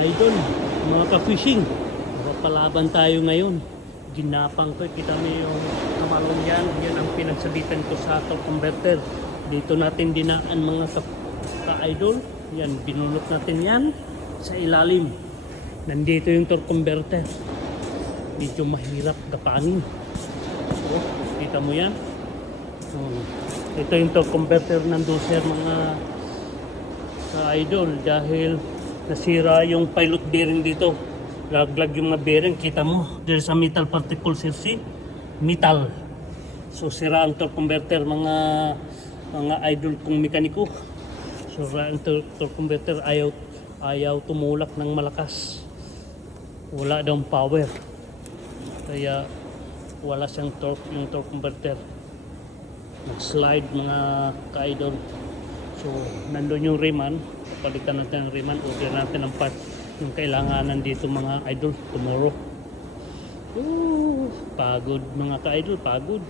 ka-idol, mga ka-fishing, palaban tayo ngayon. Ginapang ko, kita mo yung kamalong yan, yan ang pinagsabitan ko sa torque converter. Dito natin dinaan mga ka-idol, yan, binulot natin yan sa ilalim. Nandito yung torque converter, medyo mahirap gapanin. Oh, kita mo yan. Oh, ito yung torque converter ng doser mga ka-idol dahil nasira yung pilot bearing dito. Laglag yung mga bearing, kita mo, there's a metal particle CFC, metal. So sira ang torque converter mga idol kong mekaniko. Sira ang torque converter, ayaw tumulak ng malakas. Wala daw power. Kaya wala siyang torque, yung torque converter. Nag-slide mga ka-idol. So nandun yung reman, palitan natin ang reman, order natin ang part yung kailanganan dito mga idol tomorrow. Pagod mga ka-idol, pagod.